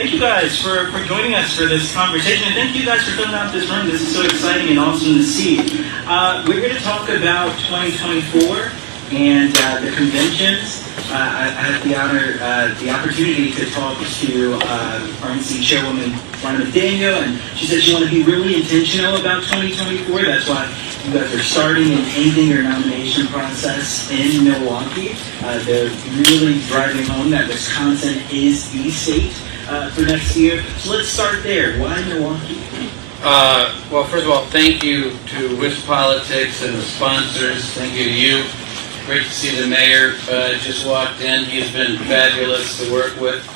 Thank you guys for joining us for this conversation, and thank you guys for filling out this room. This is so exciting and awesome to see. We're going to talk about 2024 and the conventions. I had the opportunity to talk to RNC Chairwoman Rhonda McDaniel, and she said she wanted to be really intentional about 2024. That's why you guys are starting and ending your nomination process in Milwaukee. They're really driving home that Wisconsin is the state for next year. So let's start there. Why Milwaukee? Well, first of all, thank you to Wish Politics and the sponsors. Thank you to you. Great to see the mayor just walked in. He's been fabulous to work with.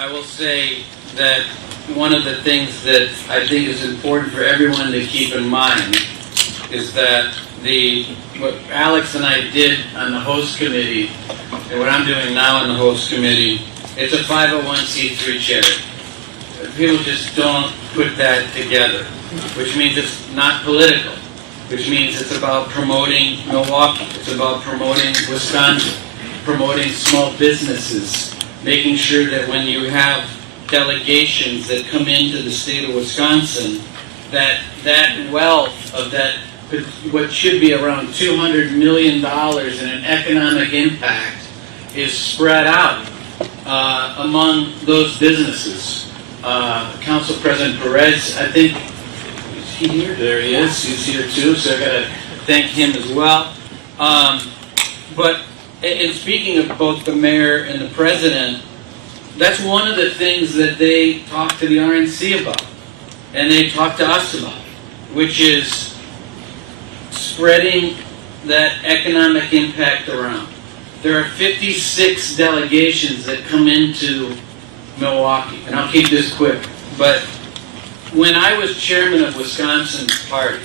I will say that one of the things that I think is important for everyone to keep in mind is that what Alex and I did on the host committee and what I'm doing now in the host committee, it's a 501c3 charity. People just don't put that together, which means it's not political, which means it's about promoting Milwaukee, it's about promoting Wisconsin, promoting small businesses, making sure that when you have delegations that come into the state of Wisconsin, that wealth of that, what should be around $200 million in an economic impact, is spread out among those businesses. Council President Perez, I think, is he here? There he is. He's here too, so I got to thank him as well. But in speaking of both the mayor and the president, that's one of the things that they talk to the RNC about, and they talk to us about, which is spreading that economic impact around. There are 56 delegations that come into Milwaukee, and I'll keep this quick, but when I was chairman of Wisconsin's party,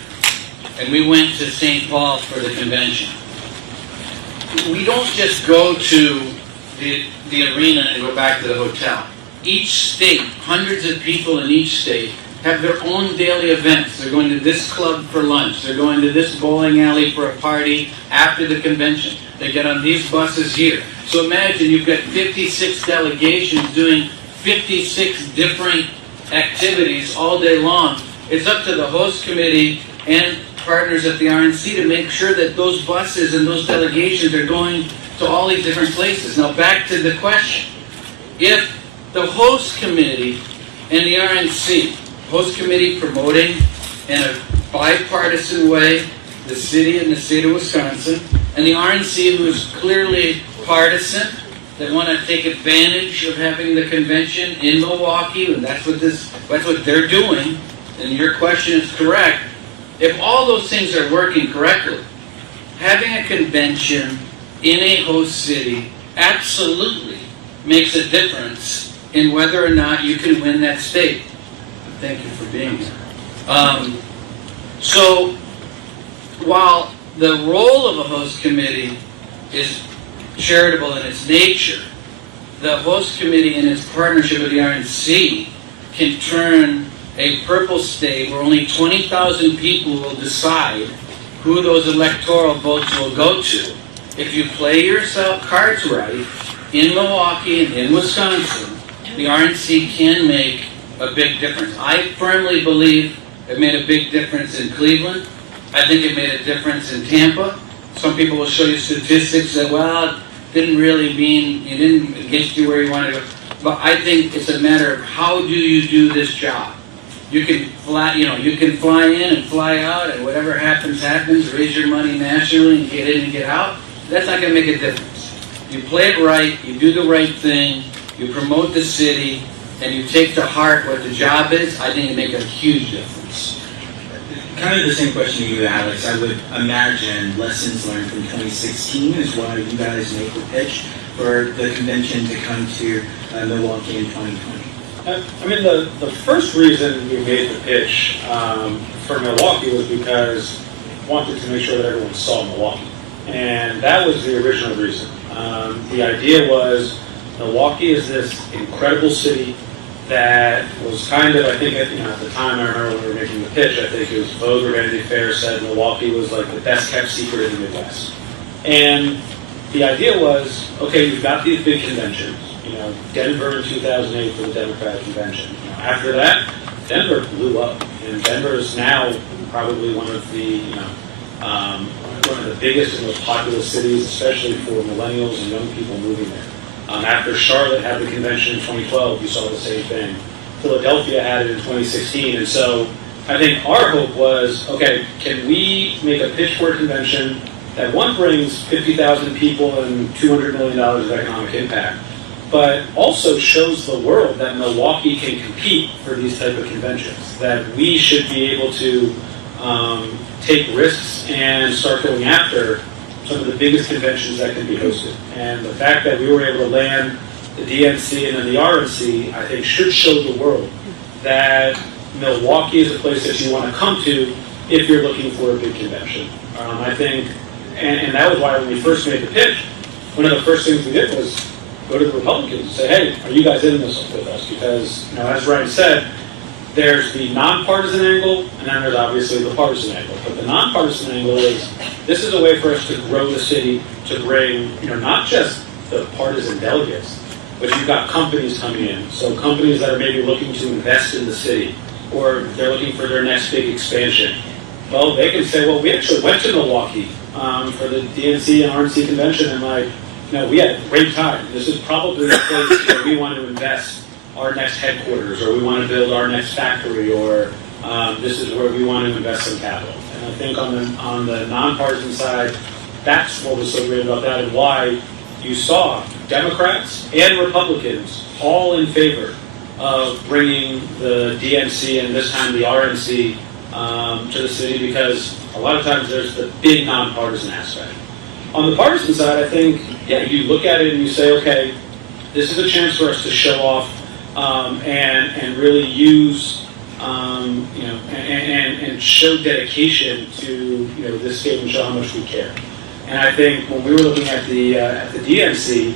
and we went to St. Paul for the convention, we don't just go to the arena and go back to the hotel. Each state, hundreds of people in each state, have their own daily events. They're going to this club for lunch. They're going to this bowling alley for a party after the convention. They get on these buses here. So imagine you've got 56 delegations doing 56 different activities all day long. It's up to the host committee and partners at the RNC to make sure that those buses and those delegations are going to all these different places. Now back to the question. If the host committee and the RNC, host committee promoting in a bipartisan way the city and the state of Wisconsin, and the RNC, who is clearly partisan, they want to take advantage of having the convention in Milwaukee, and that's what they're doing, and your question is correct. If all those things are working correctly, having a convention in a host city absolutely makes a difference in whether or not you can win that state. Thank you for being here. So while the role of a host committee is charitable in its nature, the host committee in its partnership with the RNC can turn a purple state where only 20,000 people will decide who those electoral votes will go to. If you play your cards right in Milwaukee and in Wisconsin, the RNC can make a big difference. I firmly believe it made a big difference in Cleveland. I think it made a difference in Tampa. Some people will show you statistics that, well, it didn't really mean, it didn't get you where you wanted to go. But I think it's a matter of how do you do this job. You can fly in and fly out, and whatever happens, raise your money nationally and get in and get out. That's not going to make a difference. You play it right, you do the right thing, you promote the city, and you take to heart what the job is. I think it makes a huge difference. Kind of the same question to you, Alex. I would imagine lessons learned from 2016 is why you guys make the pitch for the convention to come to Milwaukee in 2020. I mean, the first reason we made the pitch for Milwaukee was because we wanted to make sure that everyone saw Milwaukee. And that was the original reason. The idea was Milwaukee is this incredible city that was kind of, I think, at the time, I remember when we were making the pitch, I think it was Vogue or Vanity Fair said Milwaukee was like the best kept secret in the Midwest. And the idea was, okay, you've got these big conventions, Denver in 2008 for the Democratic convention. After that, Denver blew up, and Denver is now probably one of the biggest and most populous cities, especially for millennials and young people moving there. After Charlotte had the convention in 2012, you saw the same thing. Philadelphia had it in 2016, and so I think our hope was, okay, can we make a pitch for a convention that one brings 50,000 people and $200 million of economic impact, but also shows the world that Milwaukee can compete for these type of conventions, that we should be able to take risks and start going after some of the biggest conventions that can be hosted. And the fact that we were able to land the DNC and then the RNC, I think should show the world that Milwaukee is a place that you want to come to if you're looking for a big convention. I think, and that was why when we first made the pitch, one of the first things we did was go to the Republicans and say, hey, are you guys in this with us? Because, as Ryan said, there's the nonpartisan angle, and then there's obviously the partisan angle. But the nonpartisan angle is, this is a way for us to grow the city, to bring, not just the partisan delegates, but you've got companies coming in. So companies that are maybe looking to invest in the city, or they're looking for their next big expansion. Well, they can say, well, we actually went to Milwaukee for the DNC and RNC convention, and we had a great time. This is probably the place where we want to invest our next headquarters, or we want to build our next factory, or this is where we want to invest some capital. And I think on the nonpartisan side, that's what was so great about that, and why you saw Democrats and Republicans all in favor of bringing the DNC and this time the RNC to the city, because a lot of times there's the big nonpartisan aspect. On the partisan side, I think, you look at it and you say, okay, this is a chance for us to show off and really use, and show dedication to, this state and show how much we care. And I think when we were looking at the DNC,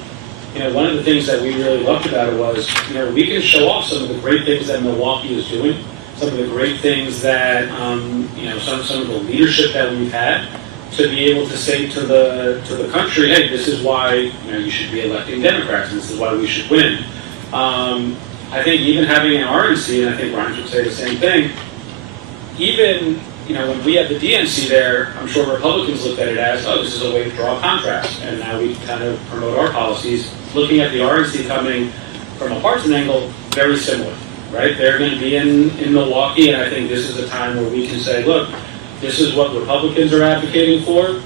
one of the things that we really loved about it was, we can show off some of the great things that Milwaukee is doing, some of the great things that, some of the leadership that we've had, to be able to say to the country, hey, this is why you should be electing Democrats, and this is why we should win. I think even having an RNC, and I think Reince would say the same thing, even when we had the DNC there, I'm sure Republicans looked at it as, oh, this is a way to draw a contrast, and now we kind of promote our policies. Looking at the RNC coming from a partisan angle, very similar, right? They're going to be in Milwaukee, and I think this is a time where we can say, look, this is what Republicans are advocating for,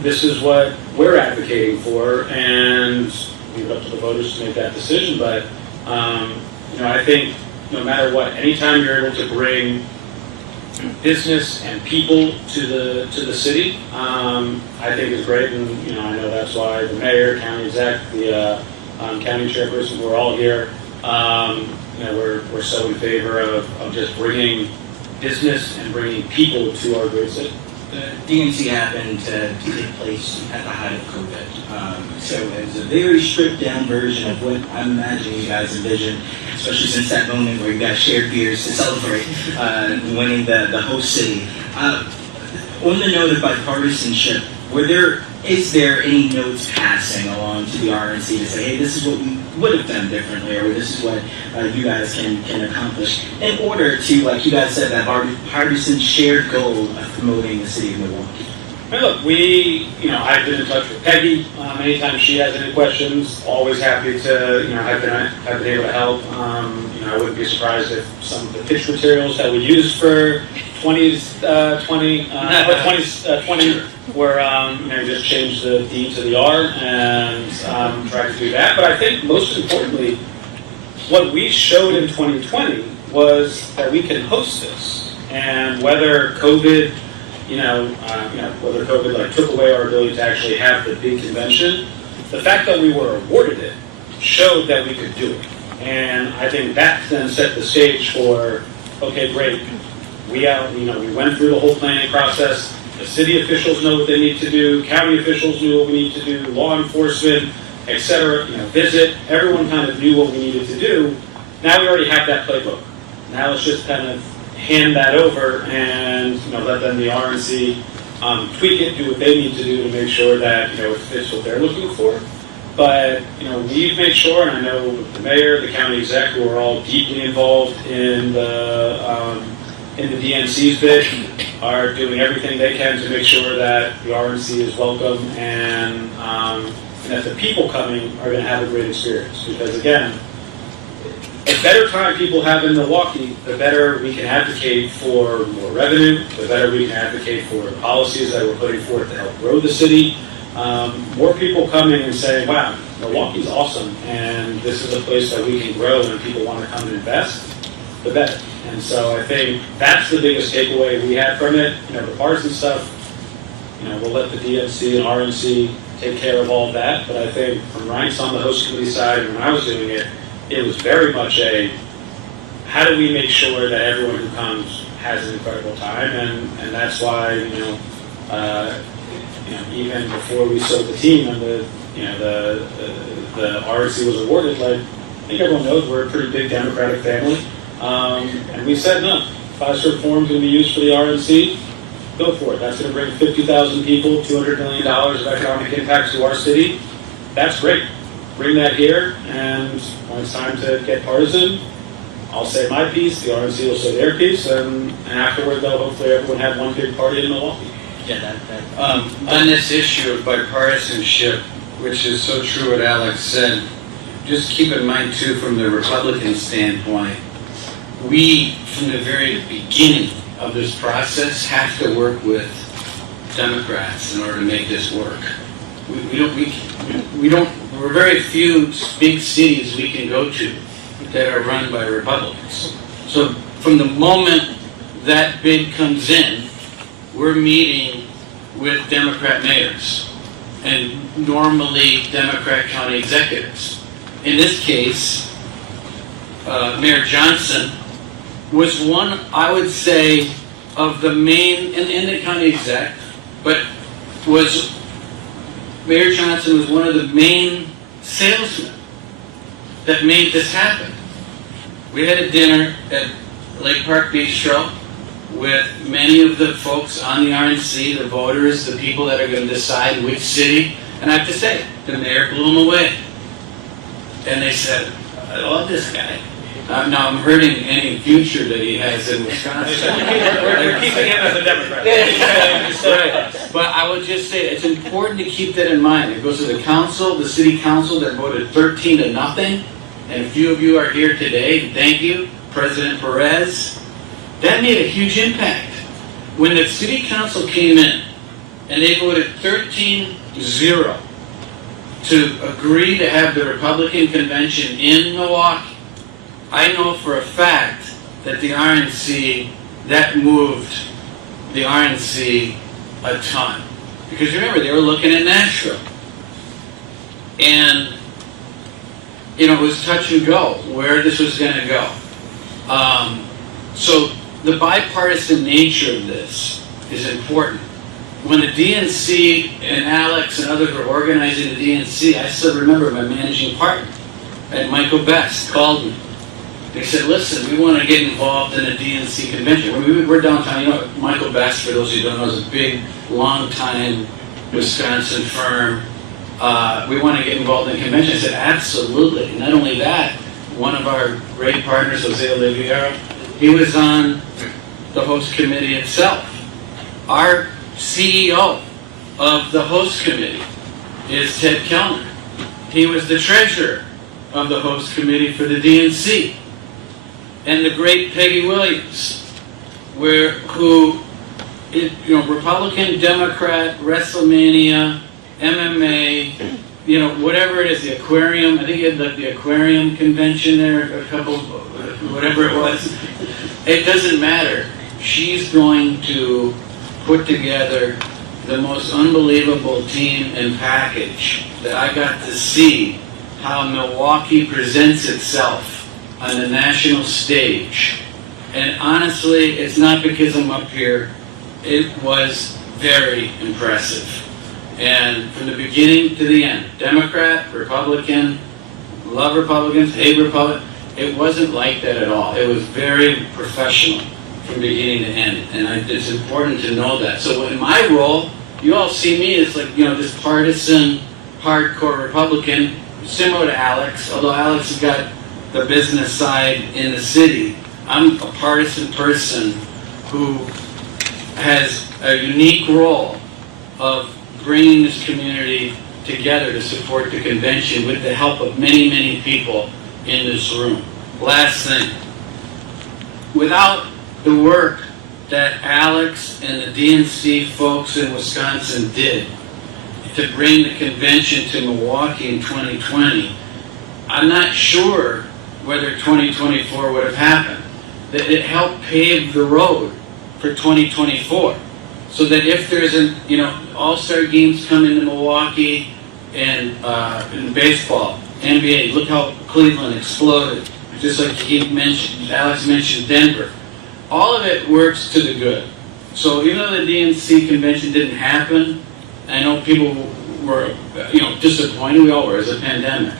this is what we're advocating for, and leave it up to the voters to make that decision. But I think no matter what, anytime you're able to bring business and people to the city, I think is great. And I know that's why the mayor, county exec, the county chairperson, we're all here. We're so in favor of just bringing business and bringing people to our great city. The DNC happened to take place at the height of COVID. So it was a very stripped down version of what I'm imagining you guys envisioned, especially since that moment where you guys shared beers to celebrate winning the host city. On the note of bipartisanship, is there any notes passing along to the RNC to say, hey, this is what we would have done differently, or this is what you guys can accomplish in order to, like you guys said, that partisan shared goal of promoting the city of Milwaukee? And look, I've been in touch with Peggy. Anytime she has any questions, always happy to, have been able to help. I wouldn't be surprised if some of the pitch materials that we used for 2020 were, just change the D to the R and try to do that. But I think most importantly, what we showed in 2020 was that we can host this, and whether COVID, whether COVID took away our ability to actually have the big convention, the fact that we were awarded it showed that we could do it. And I think that then set the stage for, okay, great. We went through the whole planning process. The city officials know what they need to do. County officials knew what we need to do. Law enforcement, et cetera. Visit. Everyone kind of knew what we needed to do. Now we already have that playbook. Now let's just kind of hand that over and let then the RNC tweak it, do what they need to do to make sure that, it fits what they're looking for. But, we've made sure, and I know the mayor, the county exec, who are all deeply involved in the DNC's bid, are doing everything they can to make sure that the RNC is welcome and that the people coming are going to have a great experience. Because again, the better time people have in Milwaukee, the better we can advocate for more revenue, the better we can advocate for the policies that we're putting forth to help grow the city. More people coming and saying, wow, Milwaukee's awesome, and this is a place that we can grow and people want to come and invest, the better. And so I think that's the biggest takeaway we had from it. The partisan stuff, we'll let the DNC and RNC take care of all of that. But I think from Reince on the host committee side, and when I was doing it, it was very much how do we make sure that everyone who comes has an incredible time? And that's why, even before we sold the team and the RNC was awarded, I think everyone knows we're a pretty big Democratic family. And we said, no, Fiserv Forum's going to be used for the RNC. Go for it. That's going to bring 50,000 people, $200 million of economic impact to our city. That's great. Bring that here, and when it's time to get partisan, I'll say my piece, the RNC will say their piece, and afterward, though, hopefully everyone had one big party in Milwaukee. Yeah, On this issue of bipartisanship, which is so true what Alex said, just keep in mind, too, from the Republican standpoint, we, from the very beginning of this process, have to work with Democrats in order to make this work. We're very few big cities we can go to that are run by Republicans. So from the moment that bid comes in, we're meeting with Democrat mayors and normally Democrat county executives. In this case, Mayor Johnson was one, I would say, of the main, in the county exec, but Mayor Johnson was one of the main salesmen that made this happen. We had a dinner at Lake Park Bistro with many of the folks on the RNC, the voters, the people that are going to decide which city, and I have to say, the mayor blew them away. And they said, I love this guy. Now I'm hurting any future that he has in Wisconsin. We're keeping him as a Democrat. Right. But I would just say it's important to keep that in mind. It goes to the council, the city council that voted 13-0, and a few of you are here today. Thank you, President Perez. That made a huge impact. When the city council came in and they voted 13-0 to agree to have the Republican convention in Milwaukee, I know for a fact that the RNC, that moved the RNC a ton. Because remember, they were looking at Nashville. And, it was touch and go, where this was going to go. So the bipartisan nature of this is important. When the DNC and Alex and others were organizing the DNC, I still remember my managing partner, Michael Best, called me. They said, listen, we want to get involved in a DNC convention. We're downtown. Michael Best, for those who don't know, is a big, long-time Wisconsin firm. We want to get involved in a convention. I said, absolutely. Not only that, one of our great partners, Jose Oliveira, he was on the host committee itself. Our CEO of the host committee is Ted Kellner. He was the treasurer of the host committee for the DNC. And the great Peggy Williams, Republican, Democrat, WrestleMania, MMA, whatever it is, the aquarium. I think you had the aquarium convention there, a couple, whatever it was. It doesn't matter. She's going to put together the most unbelievable team and package that I got to see how Milwaukee presents itself on the national stage. And honestly, it's not because I'm up here. It was very impressive. And from the beginning to the end, Democrat, Republican, love Republicans, hate Republicans, it wasn't like that at all. It was very professional, from beginning to end, and it's important to know that. So in my role, you all see me as like, this partisan, hardcore Republican, similar to Alex, although Alex has got the business side in the city. I'm a partisan person who has a unique role of bringing this community together to support the convention with the help of many, many people in this room. Last thing, without the work that Alex and the DNC folks in Wisconsin did to bring the convention to Milwaukee in 2020, I'm not sure whether 2024 would have happened. That it helped pave the road for 2024. So that if there's all-star games come into Milwaukee and in baseball, NBA, look how Cleveland exploded. Just like Alex mentioned Denver. All of it works to the good. So even though the DNC convention didn't happen, I know people were disappointed, we all were, as a pandemic.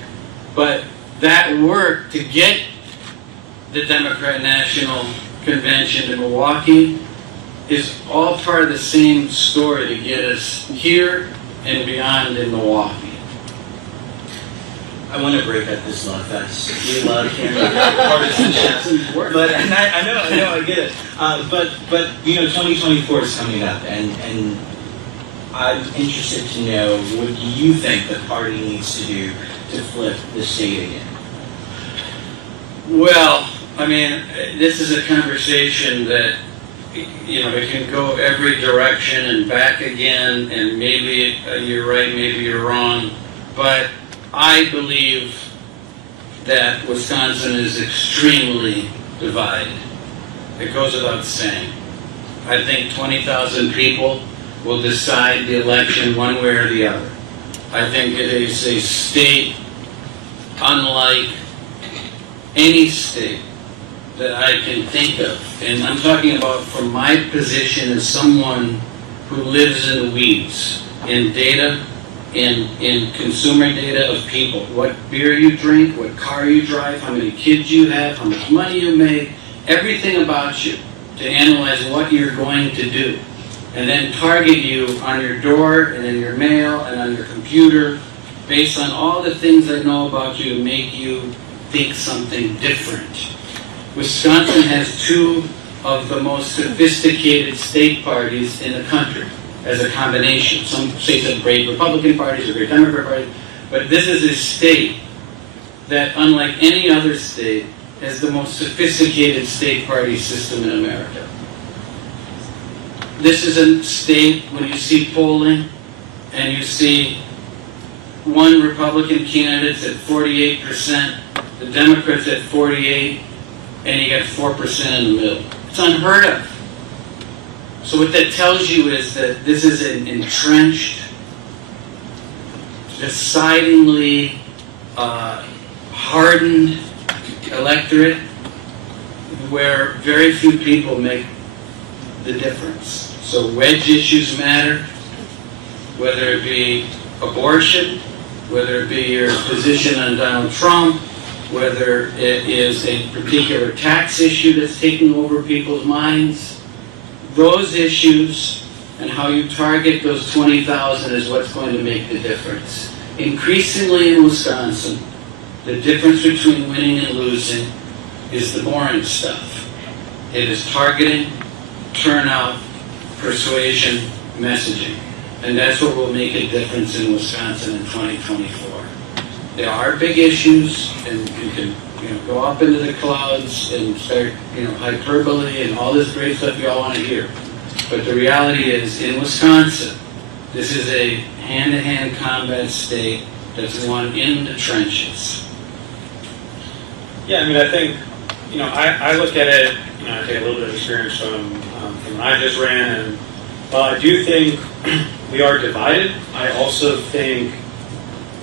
But that work to get the Democrat National Convention in Milwaukee is all part of the same story to get us here and beyond in Milwaukee. I want to break up this love fest. We love partisanship, but and I know, I get it. But 2024 is coming up, and I'm interested to know, what do you think the party needs to do to flip the state again? Well, I mean, this is a conversation that it can go every direction and back again, and maybe you're right, maybe you're wrong, but I believe that Wisconsin is extremely divided. It goes without saying. I think 20,000 people will decide the election one way or the other. I think it is a state unlike any state that I can think of. And I'm talking about from my position as someone who lives in the weeds, in data, in consumer data of people. What beer you drink, what car you drive, how many kids you have, how much money you make, everything about you, to analyze what you're going to do. And then target you on your door and in your mail and on your computer based on all the things I know about you to make you think something different. Wisconsin has two of the most sophisticated state parties in the country as a combination. Some states have great Republican parties or great Democrat parties, but this is a state that, unlike any other state, has the most sophisticated state party system in America. This is a state, when you see polling, and you see one Republican candidate's at 48%, the Democrats at 48%, and you got 4% in the middle. It's unheard of. So what that tells you is that this is an entrenched, decidedly hardened electorate where very few people make the difference. So wedge issues matter, whether it be abortion, whether it be your position on Donald Trump, whether it is a particular tax issue that's taking over people's minds. Those issues and how you target those 20,000 is what's going to make the difference. Increasingly in Wisconsin, the difference between winning and losing is the boring stuff. It is targeting, turnout, persuasion, messaging. And that's what will make a difference in Wisconsin in 2024. There are big issues, and you can go up into the clouds and start hyperbole and all this great stuff you all want to hear. But the reality is, in Wisconsin, this is a hand-to-hand combat state that's won in the trenches. Yeah, I mean, I think, I look at it, I take a little bit of experience from when I just ran, and while I do think we are divided, I also think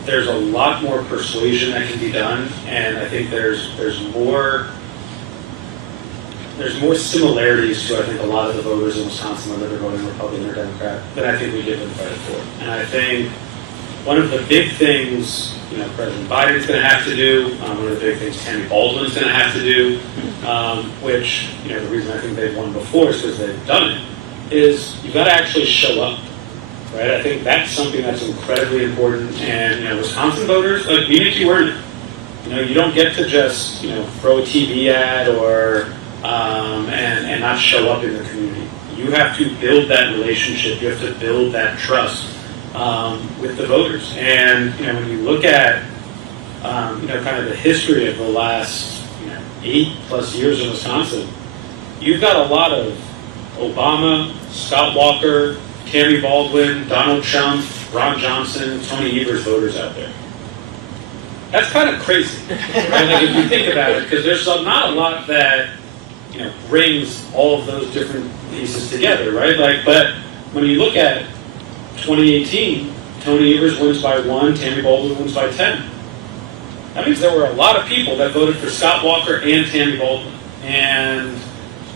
there's a lot more persuasion that can be done, and I think there's more similarities to, I think, a lot of the voters in Wisconsin, whether they're voting Republican or Democrat, than I think we give them credit for. And I think one of the big things, President Biden's going to have to do, one of the big things Tammy Baldwin's going to have to do, which, the reason I think they've won before is because they've done it, is you've got to actually show up, right? I think that's something that's incredibly important, and, Wisconsin voters, we make you earn it. You don't get to just, throw a TV ad or, and not show up in the community. You have to build that relationship. You have to build that trust with the voters. And, when you look at, kind of the history of the last, 8+ years in Wisconsin, you've got a lot of Obama, Scott Walker, Tammy Baldwin, Donald Trump, Ron Johnson, Tony Evers voters out there. That's kind of crazy, right? If you think about it, because there's not a lot that, brings all of those different pieces together, right? But when you look at 2018, Tony Evers wins by 1, Tammy Baldwin wins by 10. That means there were a lot of people that voted for Scott Walker and Tammy Baldwin. And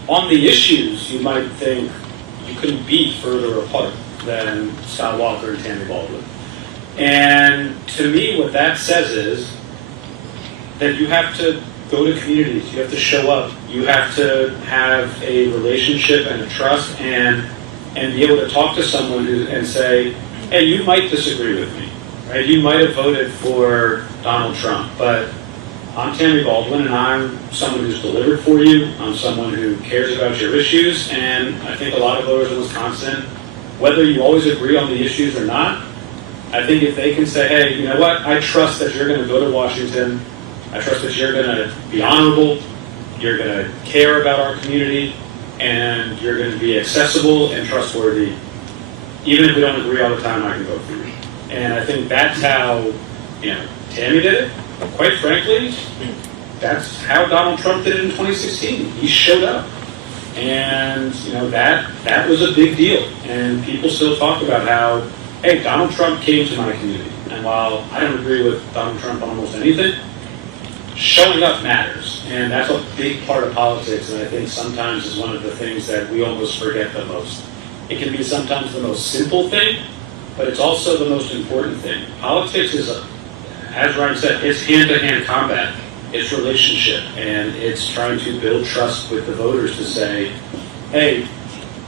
on the issues, you might think you couldn't be further apart than Scott Walker and Tammy Baldwin. And to me, what that says is that you have to go to communities, you have to show up, you have to have a relationship and a trust and be able to talk to someone and say, hey, you might disagree with me, right? You might have voted for Donald Trump, but I'm Tammy Baldwin and I'm someone who's delivered for you, I'm someone who cares about your issues, and I think a lot of voters in Wisconsin, whether you always agree on the issues or not, I think if they can say, hey, you know what, I trust that you're going to go to Washington, I trust that you're going to be honorable, you're going to care about our community, and you're going to be accessible and trustworthy. Even if we don't agree all the time, I can vote for you. And I think that's how, Tammy did it. Quite frankly, that's how Donald Trump did it in 2016. He showed up. And, that was a big deal. And people still talk about how, hey, Donald Trump came to my community. And while I don't agree with Donald Trump on almost anything, showing up matters. And that's a big part of politics, and I think sometimes is one of the things that we almost forget the most. It can be sometimes the most simple thing, but it's also the most important thing. Politics is, as Ryan said, it's hand-to-hand combat. It's relationship, and it's trying to build trust with the voters to say, hey,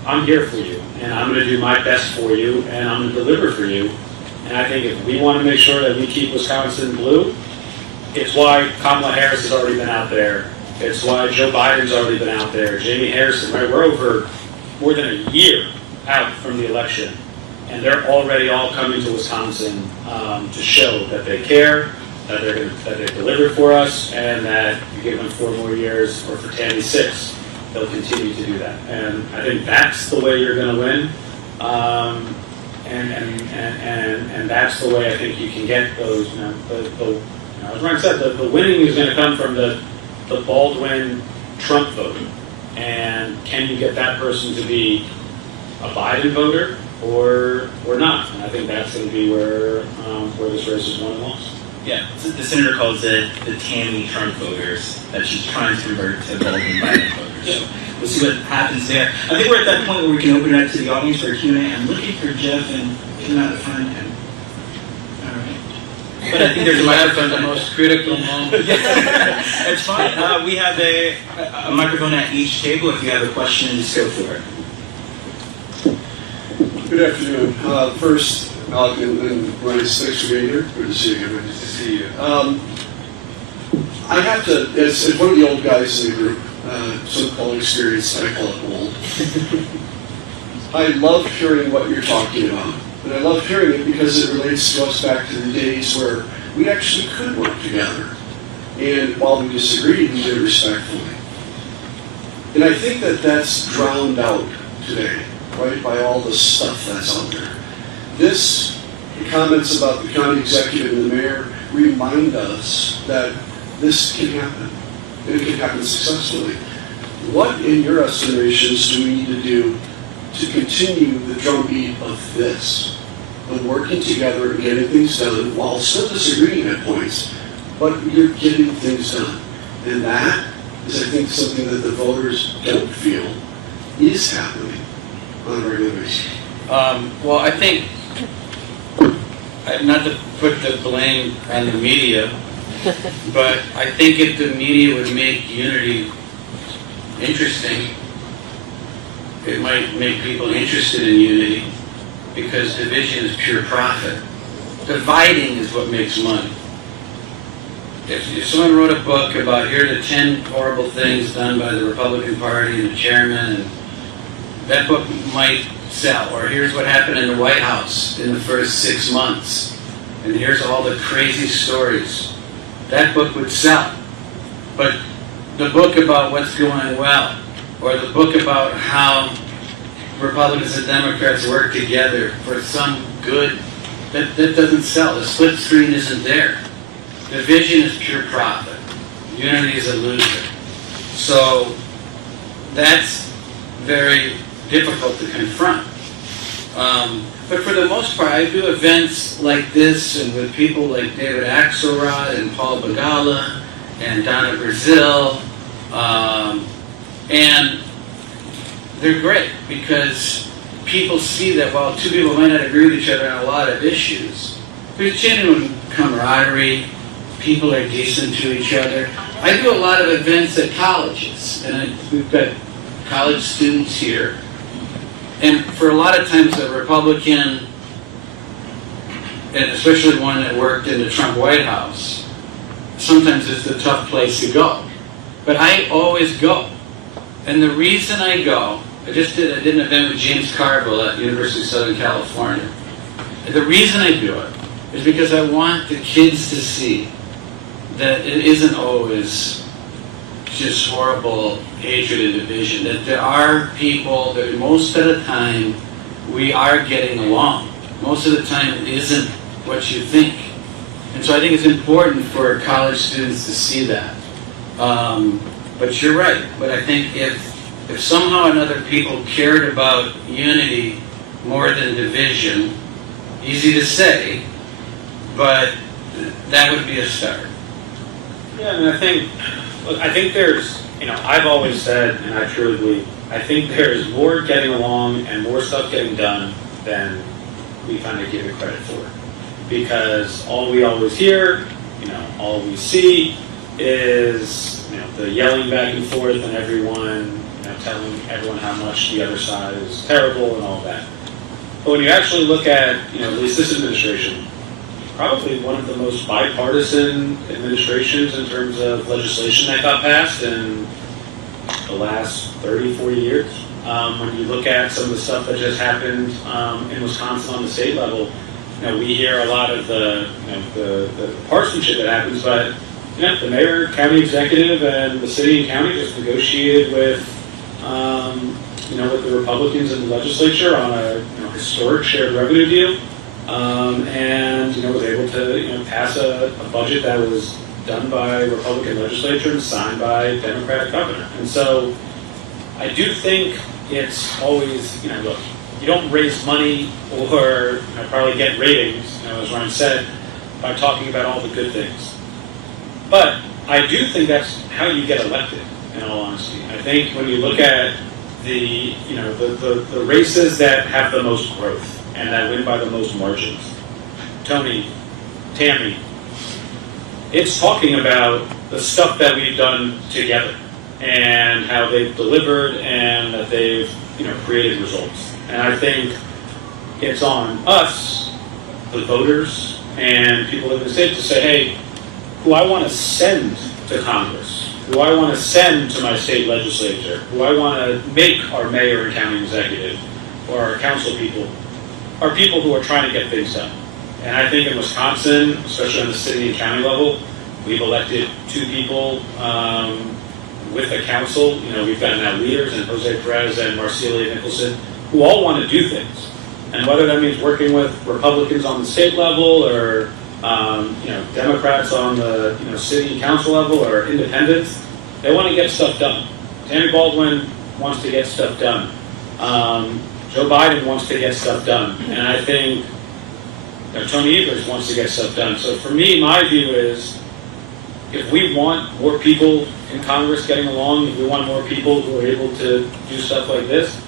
I'm here for you, and I'm going to do my best for you, and I'm going to deliver for you. And I think if we want to make sure that we keep Wisconsin blue, it's why Kamala Harris has already been out there. It's why Joe Biden's already been out there. Jamie Harrison, right? We're over more than a year out from the election, and they're already all coming to Wisconsin to show that they care, that they deliver for us, and that you give them 4 more years, or for Tammy 6, they'll continue to do that. And I think that's the way you're going to win, and that's the way I think you can get those. As Ryan said, the winning is going to come from the Baldwin-Trump vote. And can you get that person to be a Biden voter or not? And I think that's going to be where this race is won and lost. Yeah, so the senator calls it the Tammy Trump voters that she's trying to convert to Baldwin Biden voters. So we'll see what happens there. I think we're at that point where we can open it up to the audience for a Q&A. I'm looking for Jeff and him out front. All right. But I think there's a microphone. The most critical moment. Yeah, it's fine. We have a microphone at each table. If you have a question, just go for it. Good afternoon. First, Alec and Reince, thanks for being here. Good to see you again. Good to see you. I have to, as one of the old guys in the group, some call it experienced, I call it old. I love hearing what you're talking about. And I love hearing it because it relates to us back to the days where we actually could work together. And while we disagreed, we did it respectfully. And I think that that's drowned out today, right, by all the stuff that's out there. The comments about the county executive and the mayor remind us that this can happen, and it can happen successfully. What, in your estimations, do we need to do to continue the drumbeat of this, of working together and getting things done while still disagreeing at points, but you're getting things done? And that is, I think, something that the voters don't feel is happening on a regular basis. Well, I not to put the blame on the media, but I think if the media would make unity interesting, it might make people interested in unity, because division is pure profit. Dividing is what makes money. If someone wrote a book about here are the 10 horrible things done by the Republican Party and the chairman, and that book might sell. Or here's what happened in the White House in the first 6 months, and here's all the crazy stories. That book would sell. But the book about what's going well, or the book about how Republicans and Democrats work together for some good, that doesn't sell. The split screen isn't there. Division is pure profit. Unity is a loser. So that's very difficult to confront. But for the most part, I do events like this and with people like David Axelrod and Paul Begala and Donna Brazil, and they're great because people see that while two people might not agree with each other on a lot of issues, there's genuine camaraderie, people are decent to each other. I do a lot of events at colleges, and we've got college students here. And for a lot of times a Republican, and especially one that worked in the Trump White House, sometimes it's a tough place to go. But I always go. And the reason I go, I did an event with James Carville at University of Southern California. And the reason I do it is because I want the kids to see that it isn't always just horrible hatred and division, that there are people that most of the time we are getting along. Most of the time it isn't what you think. And so I think it's important for college students to see that. But you're right. But I think if somehow or another people cared about unity more than division, easy to say, but that would be a start. Yeah, and I think there's, I've always said, and I truly believe, I think there's more getting along and more stuff getting done than we kind of give it credit for. Because all we always hear, all we see is, the yelling back and forth and everyone, telling everyone how much the other side is terrible and all that. But when you actually look at, at least this administration, probably one of the most bipartisan administrations in terms of legislation that got passed in the last 30, 40 years. When you look at some of the stuff that just happened in Wisconsin on the state level, we hear a lot of the partisanship that happens, but the mayor, county executive, and the city and county just negotiated with the Republicans in the legislature on a historic shared revenue deal. And was able to pass a budget that was done by Republican legislature and signed by Democratic governor. And so I do think it's always, look, you don't raise money or probably get ratings, as Ryan said, by talking about all the good things. But I do think that's how you get elected, in all honesty. I think when you look at the races that have the most growth and that win by the most margins, Tony, Tammy, it's talking about the stuff that we've done together and how they've delivered and that they've created results. And I think it's on us, the voters, and people in the state to say, hey, who I want to send to Congress, who I want to send to my state legislature, who I want to make our mayor and county executive or our council people, are people who are trying to get things done. And I think in Wisconsin, especially on the city and county level, we've elected 2 people with the council. We've got now leaders in Jose Perez and Marcelia Nicholson who all want to do things. And whether that means working with Republicans on the state level or Democrats on the city and council level or independents, they want to get stuff done. Tammy Baldwin wants to get stuff done. Joe Biden wants to get stuff done. And I think Tony Evers wants to get stuff done. So for me, my view is if we want more people in Congress getting along, if we want more people who are able to do stuff like this,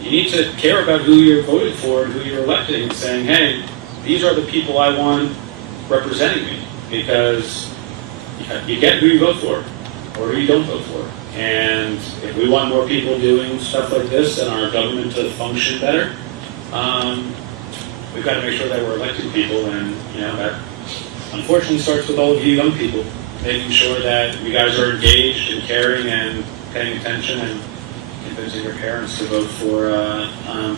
you need to care about who you're voting for and who you're electing and saying, hey, these are the people I want representing me, because you get who you vote for or who you don't vote for. And if we want more people doing stuff like this and our government to function better, we've got to make sure that we're electing people, and that unfortunately starts with all of you young people, making sure that you guys are engaged and caring and paying attention and convincing your parents to vote for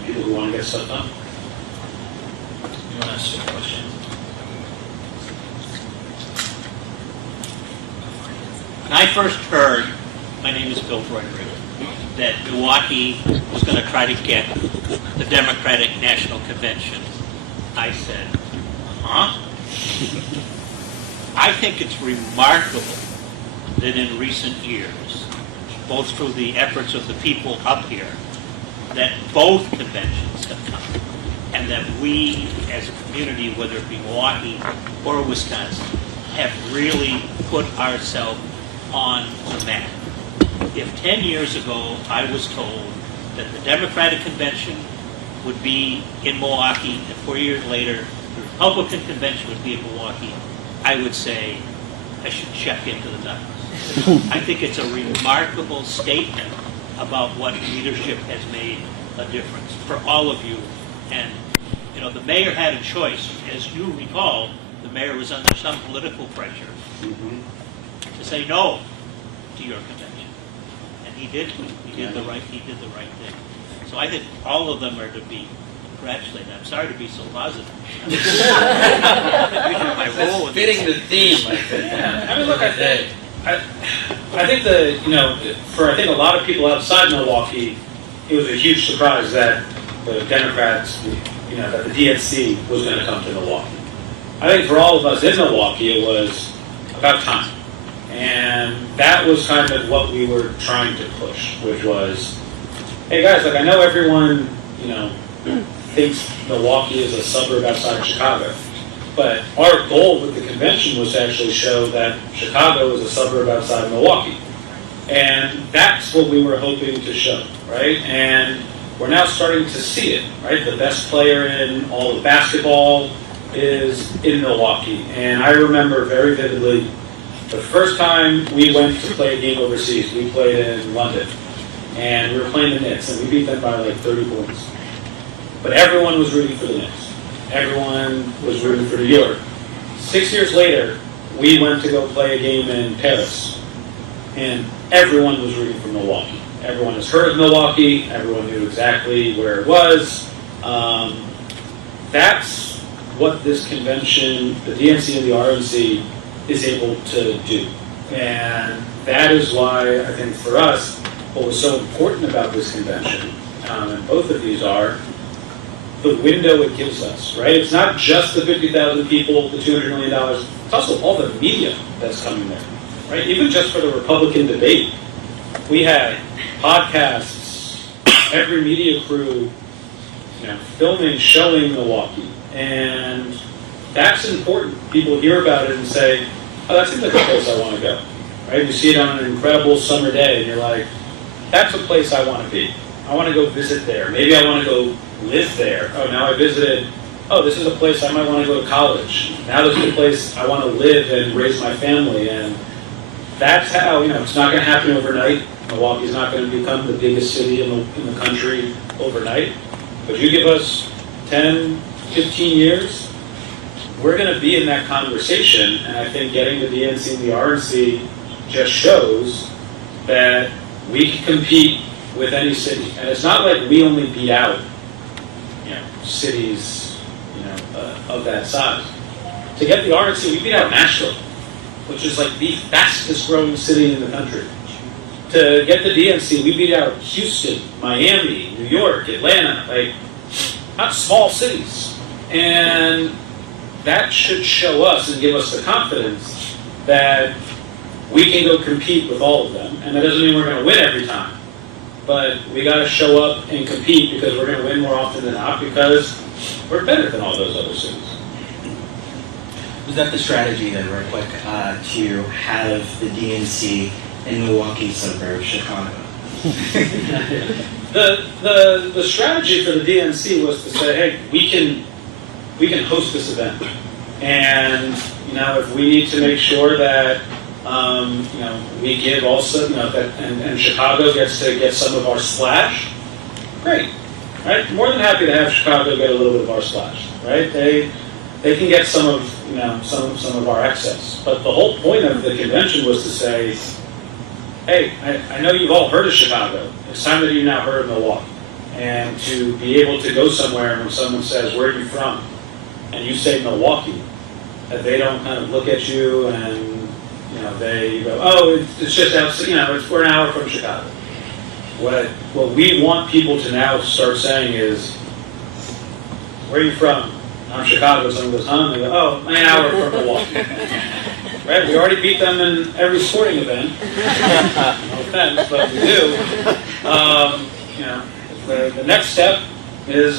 people who want to get stuff done. You want to ask a question? When I first heard, my name is Bill Frederick, that Milwaukee was going to try to get the Democratic National Convention, I said, huh? I think it's remarkable that in recent years, both through the efforts of the people up here, that both conventions have come, and that we as a community, whether it be Milwaukee or Wisconsin, have really put ourselves on the map. If 10 years ago I was told that the Democratic Convention would be in Milwaukee, and 4 years later the Republican Convention would be in Milwaukee, I would say I should check into the numbers. I think it's a remarkable statement about what leadership has made a difference for all of you. And the mayor had a choice. As you recall, the mayor was under some political pressure to say no to your convention, and he did. He did the right thing. So I think all of them are to be congratulated. I'm sorry to be so positive. That's fitting the theme, I think. Yeah. I mean, look, I think for a lot of people outside Milwaukee, it was a huge surprise that the Democrats, that the DNC was going to come to Milwaukee. I think for all of us in Milwaukee, it was about time. And that was kind of what we were trying to push, which was, hey guys, I know everyone, thinks Milwaukee is a suburb outside of Chicago. But our goal with the convention was to actually show that Chicago is a suburb outside of Milwaukee. And that's what we were hoping to show, right? And we're now starting to see it, right? The best player in all of basketball is in Milwaukee. And I remember very vividly the first time we went to play a game overseas. We played in London. And we were playing the Knicks, and we beat them by like 30 points. But everyone was rooting for the Knicks. Everyone was rooting for New York. 6 years later, we went to go play a game in Paris, and everyone was rooting for Milwaukee. Everyone has heard of Milwaukee. Everyone knew exactly where it was. That's what this convention, the DNC and the RNC, is able to do. And that is why I think for us, what was so important about this convention, and both of these are, the window it gives us, right? It's not just the 50,000 people, the $200 million. It's also all the media that's coming there, right? Even just for the Republican debate, we had podcasts, every media crew, filming, showing Milwaukee, and that's important. People hear about it and say, "Oh, that seems like a place I want to go." Right? You see it on an incredible summer day, and you're like, "That's a place I want to be. I want to go visit there. Maybe I want to go live there. Oh, now I visited. Oh, this is a place I might want to go to college. Now this is a place I want to live and raise my family." And that's how, it's not going to happen overnight. Milwaukee's not going to become the biggest city in the country overnight. But you give us 10, 15 years, we're going to be in that conversation. And I think getting the DNC and the RNC just shows that we can compete with any city. And it's not like we only beat out cities of that size. To get the RNC, we beat out Nashville, which is like the fastest growing city in the country. To get the DNC, we beat out Houston, Miami, New York, Atlanta, like not small cities. And that should show us and give us the confidence that we can go compete with all of them. And that doesn't mean we're going to win every time. But we got to show up and compete because we're going to win more often than not because we're better than all those other cities. Was that the strategy then, real quick, to have the DNC in Milwaukee suburb, Chicago? The strategy for the DNC was to say, hey, we can we can host this event. And, if we need to make sure that, we give also, that, and Chicago gets to get some of our splash, great, right? More than happy to have Chicago get a little bit of our splash, right? They can get some of, some of our excess. But the whole point of the convention was to say, hey, I know you've all heard of Chicago. It's time that you now heard of Milwaukee. And to be able to go somewhere and when someone says, where are you from? And you say Milwaukee, that they don't kind of look at you and, they go, oh, it's just outside, we're an hour from Chicago. What we want people to now start saying is, where are you from? I'm Chicago. Someone goes, huh? And they go, oh, I'm an hour from Milwaukee. Right? We already beat them in every sporting event. No offense, but we do. The next step is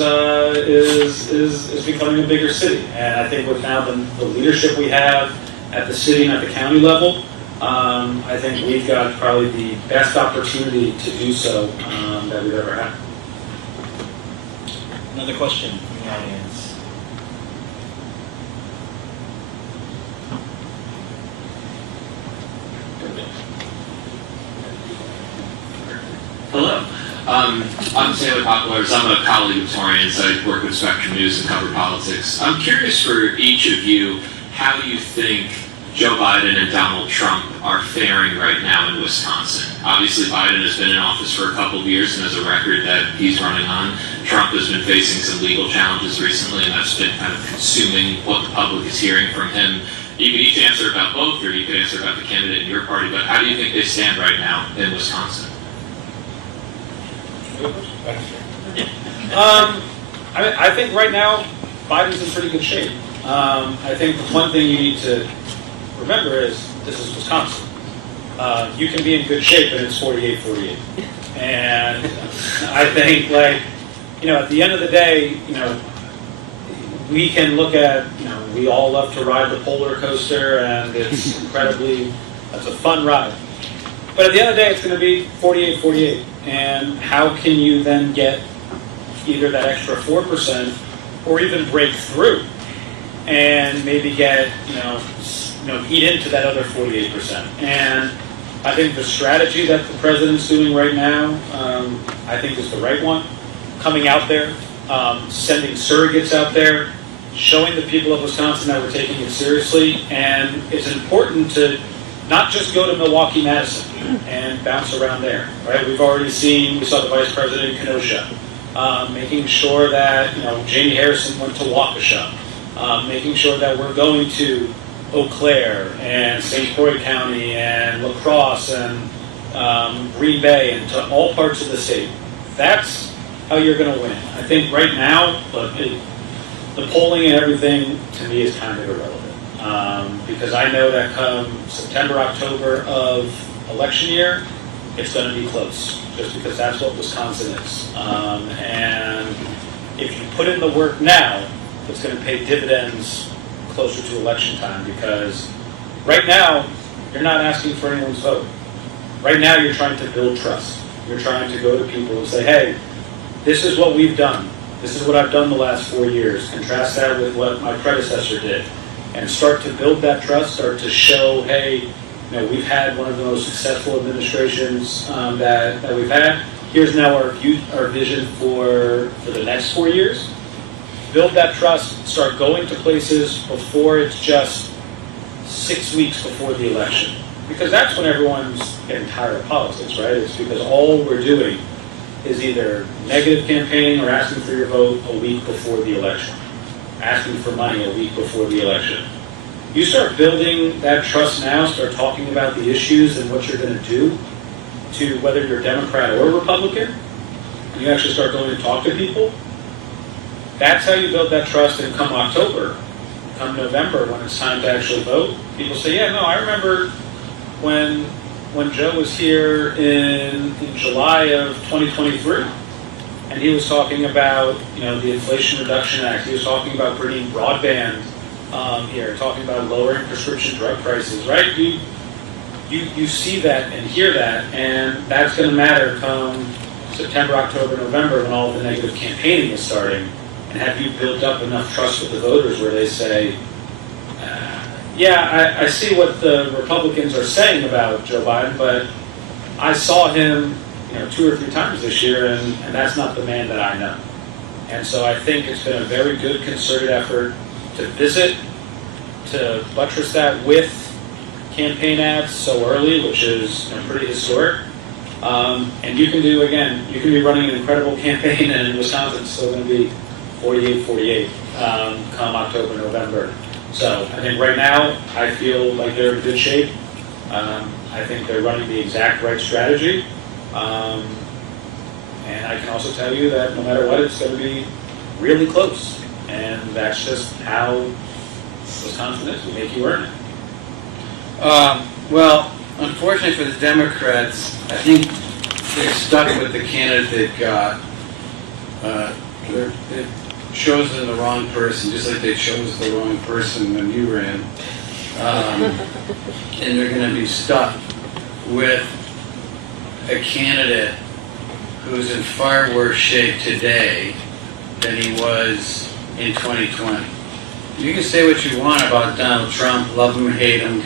becoming a bigger city, and I think with now the leadership we have at the city and at the county level, I think we've got probably the best opportunity to do so that we've ever had. Another question from the audience. Hello. I'm Taylor Populars. I'm a colleague of Reince. I work with Spectrum News and cover politics. I'm curious for each of you how you think Joe Biden and Donald Trump are faring right now in Wisconsin. Obviously, Biden has been in office for a couple of years and has a record that he's running on. Trump has been facing some legal challenges recently, and that's been kind of consuming what the public is hearing from him. You can each answer about both, or you can answer about the candidate in your party, but how do you think they stand right now in Wisconsin? I think right now Biden's in pretty good shape. I think the one thing you need to remember is this is Wisconsin. You can be in good shape and it's 48-48. And I think at the end of the day, we can look at, we all love to ride the polar coaster and it's that's a fun ride. But at the end of the day, it's going to be 48-48. And how can you then get either that extra 4% or even break through and maybe get, eat into that other 48%. And I think the strategy that the president's doing right now, I think is the right one. Coming out there, sending surrogates out there, showing the people of Wisconsin that we're taking it seriously. And it's important to not just go to Milwaukee, Madison and bounce around there, right? We saw the vice president in Kenosha, making sure that, Jamie Harrison went to Waukesha, making sure that we're going to Eau Claire and St. Croix County and La Crosse and Green Bay and to all parts of the state. That's how you're going to win. I think right now, the polling and everything to me is kind of irrelevant. Because I know that come September, October of election year, it's going to be close, just because that's what Wisconsin is. And if you put in the work now, it's going to pay dividends closer to election time, because right now, you're not asking for anyone's vote. Right now, you're trying to build trust. You're trying to go to people and say, hey, this is what we've done. This is what I've done the last 4 years. Contrast that with what my predecessor did. And start to build that trust, start to show, hey, we've had one of the most successful administrations that we've had. Here's now our vision for the next 4 years. Build that trust, start going to places before it's just 6 weeks before the election. Because that's when everyone's getting tired of politics, right? It's because all we're doing is either negative campaigning or asking for your vote a week before the election. Asking for money a week before the election. You start building that trust now, start talking about the issues and what you're going to do to whether you're Democrat or Republican, and you actually start going to talk to people. That's how you build that trust, and come October, come November, when it's time to actually vote, people say, yeah, no, I remember when Joe was here in July of 2023. And he was talking about, the Inflation Reduction Act. He was talking about bringing broadband here, talking about lowering prescription drug prices, right? You see that and hear that, and that's going to matter come September, October, November, when all the negative campaigning is starting. And And have you built up enough trust with the voters where they say, yeah, I see what the Republicans are saying about Joe Biden, but I saw him 2 or 3 times this year, and that's not the man that I know. And so I think it's been a very good concerted effort to visit, to buttress that with campaign ads so early, which is pretty historic. And you can be running an incredible campaign, and in Wisconsin it's still going to be 48-48 come October, November. So I think right now I feel like they're in good shape. I think they're running the exact right strategy. And I can also tell you that no matter what, it's going to be really close. And that's just how Wisconsin is. We make you earn it. Well, unfortunately for the Democrats, I think they're stuck with the candidate they've got. They've chosen the wrong person, just like they chose the wrong person when you ran. And they're going to be stuck with a candidate who's in far worse shape today than he was in 2020. You can say what you want about Donald Trump, love him or hate him.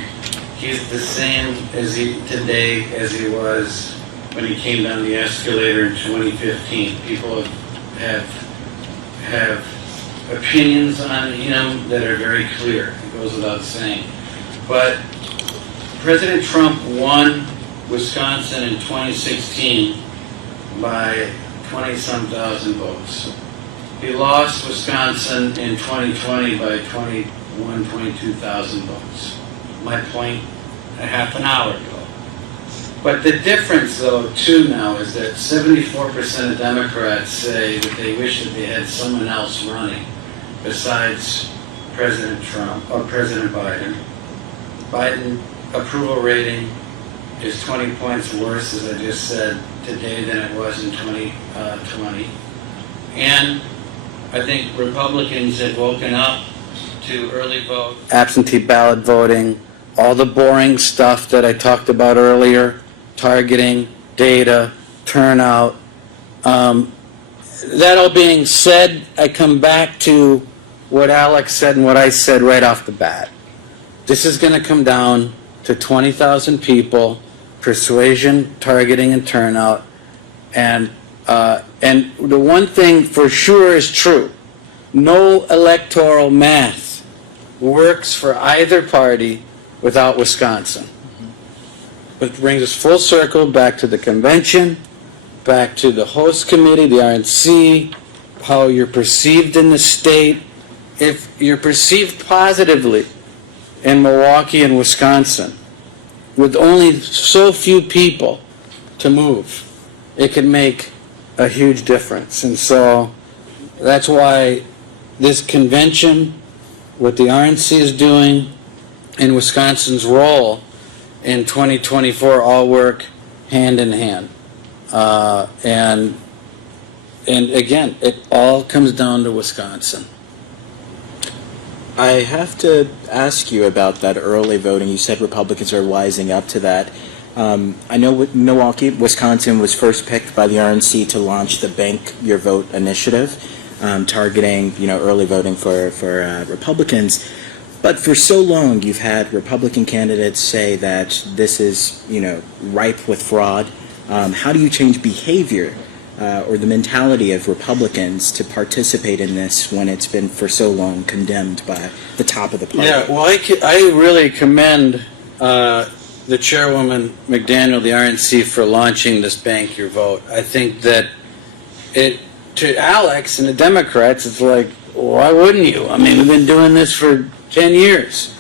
He's the same today as he was when he came down the escalator in 2015. People have opinions on him that are very clear. It goes without saying. But President Trump won Wisconsin in 2016 by 20-some thousand votes. He lost Wisconsin in 2020 by 22,000 votes. My point a half an hour ago. But the difference, though, too, now is that 74% of Democrats say that they wish that they had someone else running besides President Trump or President Biden. Biden approval rating is 20 points worse, as I just said, today than it was in 2020. And I think Republicans have woken up to early vote, absentee ballot voting, all the boring stuff that I talked about earlier, targeting, data, turnout. That all being said, I come back to what Alex said and what I said right off the bat. This is going to come down to 20,000 people, persuasion, targeting, and turnout. And the one thing for sure is true. No electoral math works for either party without Wisconsin. Which brings us full circle back to the convention, back to the host committee, the RNC, how you're perceived in the state. If you're perceived positively in Milwaukee and Wisconsin, with only so few people to move, it can make a huge difference. And so that's why this convention, what the RNC is doing, and Wisconsin's role in 2024 all work hand in hand. And again, it all comes down to Wisconsin. I have to ask you about that early voting. You said Republicans are wising up to that. I know Milwaukee, Wisconsin was first picked by the RNC to launch the Bank Your Vote initiative, targeting early voting for Republicans. But for so long, you've had Republican candidates say that this is ripe with fraud. How do you change behavior or the mentality of Republicans to participate in this when it's been for so long condemned by the top of the party? Yeah, well, I really commend the chairwoman McDaniel, the RNC, for launching this Bank Your Vote. I think that to Alex and the Democrats, it's like, why wouldn't you? I mean, we've been doing this for 10 years.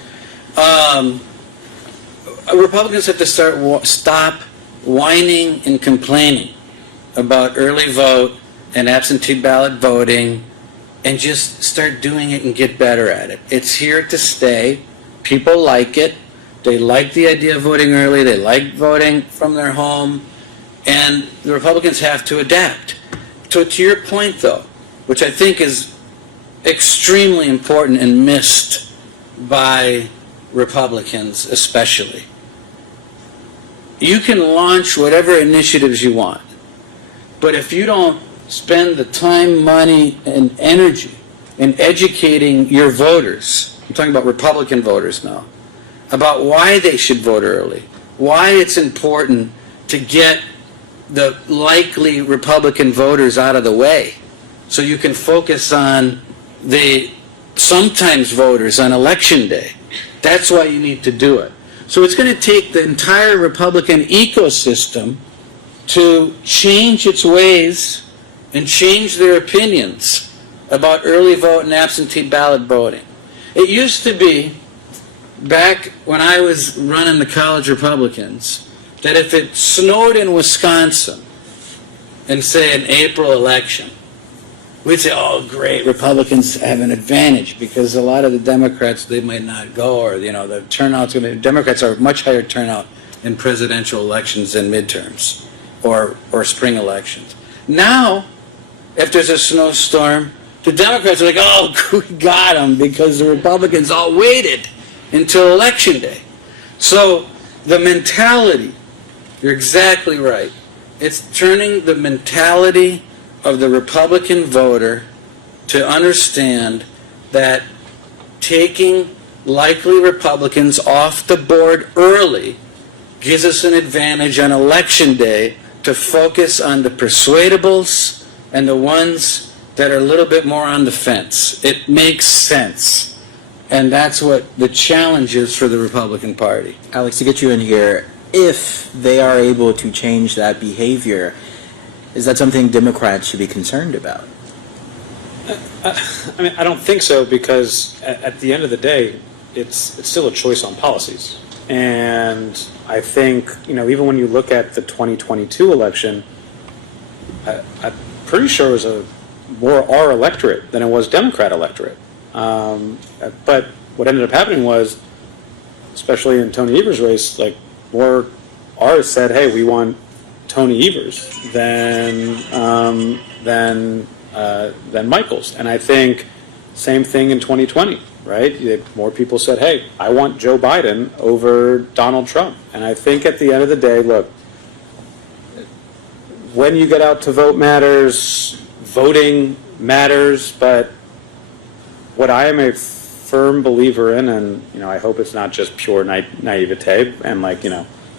Republicans have to stop whining and complaining about early vote and absentee ballot voting and just start doing it and get better at it. It's here to stay. People like it. They like the idea of voting early. They like voting from their home. And the Republicans have to adapt. To your point, though, which I think is extremely important and missed by Republicans especially. You can launch whatever initiatives you want, but if you don't spend the time, money, and energy in educating your voters, I'm talking about Republican voters now, about why they should vote early, why it's important to get the likely Republican voters out of the way so you can focus on the sometimes voters on election day. That's why you need to do it. So it's going to take the entire Republican ecosystem to change its ways and change their opinions about early vote and absentee ballot voting. It used to be, back when I was running the college Republicans, that if it snowed in Wisconsin in, say, an April election, we'd say, oh, great, Republicans have an advantage because a lot of the Democrats, they might not go, or, the turnout's going to, Democrats are much higher turnout in presidential elections than midterms or spring elections. Now, if there's a snowstorm, the Democrats are like, oh, we got them because the Republicans all waited until Election Day. So the mentality, you're exactly right. It's turning the mentality of the Republican voter to understand that taking likely Republicans off the board early gives us an advantage on Election Day to focus on the persuadables and the ones that are a little bit more on the fence. It makes sense. And that's what the challenge is for the Republican Party. Alex, to get you in here, if they are able to change that behavior, is that something Democrats should be concerned about? I mean, I don't think so, because at the end of the day, it's still a choice on policies. And I think, even when you look at the 2022 election, I'm pretty sure it was more our electorate than it was Democrat electorate. But what ended up happening was, especially in Tony Evers' race, like, more ours said, hey, we want Tony Evers than Michael's. And I think same thing in 2020, right? More people said, hey, I want Joe Biden over Donald Trump. And I think at the end of the day, look, when you get out to vote matters, voting matters, but what I am a firm believer in, and I hope it's not just pure naivete and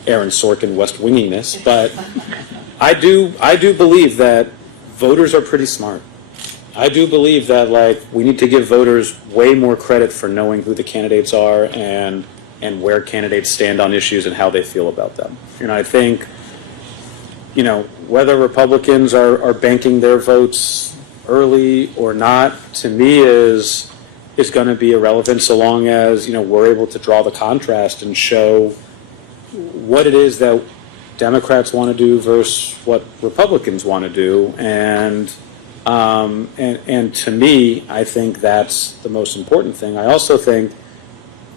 Aaron Sorkin West Winginess, but I do believe that voters are pretty smart. I do believe that we need to give voters way more credit for knowing who the candidates are and where candidates stand on issues and how they feel about them. I think whether Republicans are banking their votes early or not, to me is going to be irrelevant so long as we're able to draw the contrast and show what it is that Democrats want to do versus what Republicans want to do, and to me, I think that's the most important thing. I also think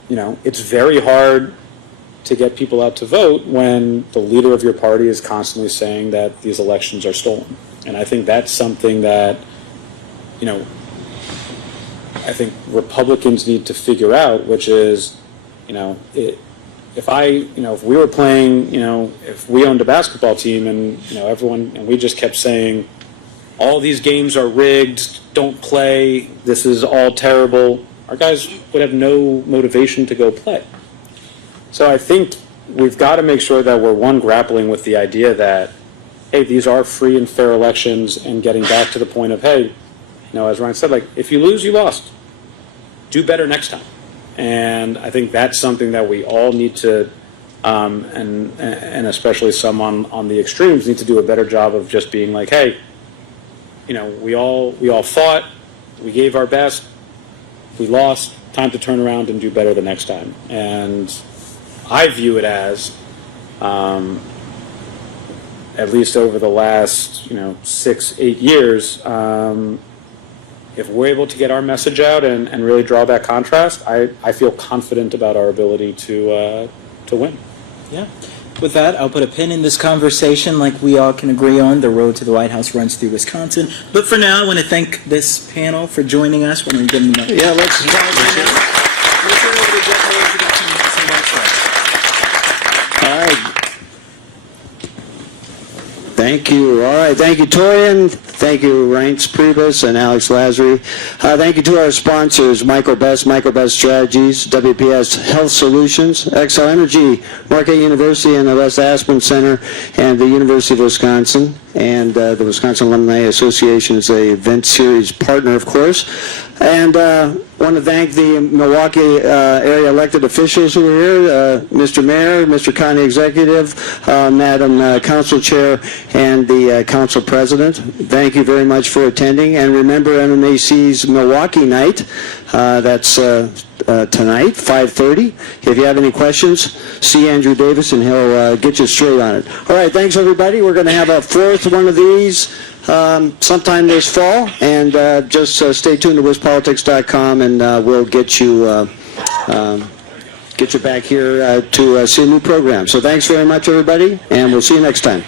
it's very hard to get people out to vote when the leader of your party is constantly saying that these elections are stolen, and I think that's something that I think Republicans need to figure out, which is, if we were playing, if we owned a basketball team and, and we just kept saying, all these games are rigged, don't play, this is all terrible, our guys would have no motivation to go play. So I think we've got to make sure that we're, grappling with the idea that, hey, these are free and fair elections, and getting back to the point of, hey, as Ryan said, if you lose, you lost. Do better next time. And I think that's something that we all need to, and especially some on the extremes, need to do a better job of just being like, hey, we all fought, we gave our best, we lost, time to turn around and do better the next time. And I view it as, at least over the last 6-8 years, if we're able to get our message out and really draw that contrast, I feel confident about our ability to win. Yeah. With that, I'll put a pin in this conversation. Like we all can agree on, the road to the White House runs through Wisconsin. But for now, I want to thank this panel for joining us. When we give them Yeah, let's turn over to Jeff Hayes to get some All right. Thank you. All right. Thank you, Torian. Thank you, Reince Priebus and Alex Lazary. Thank you to our sponsors, Michael Best Strategies, WPS Health Solutions, Xcel Energy, Marquette University and the West Aspen Center, and the University of Wisconsin. And the Wisconsin Alumni Association is a event series partner, of course. And want to thank the Milwaukee area elected officials who are here, Mr. Mayor, Mr. County Executive, Madam Council Chair, and the Council President. Thank you very much for attending. And remember MMAC's Milwaukee night. That's tonight, 5:30. If you have any questions, see Andrew Davis and he'll get you straight on it. All right, thanks everybody. We're going to have a fourth one of these sometime this fall, and just stay tuned to WisPolitics.com, and we'll get you back here to see a new program. So thanks very much, everybody, and we'll see you next time.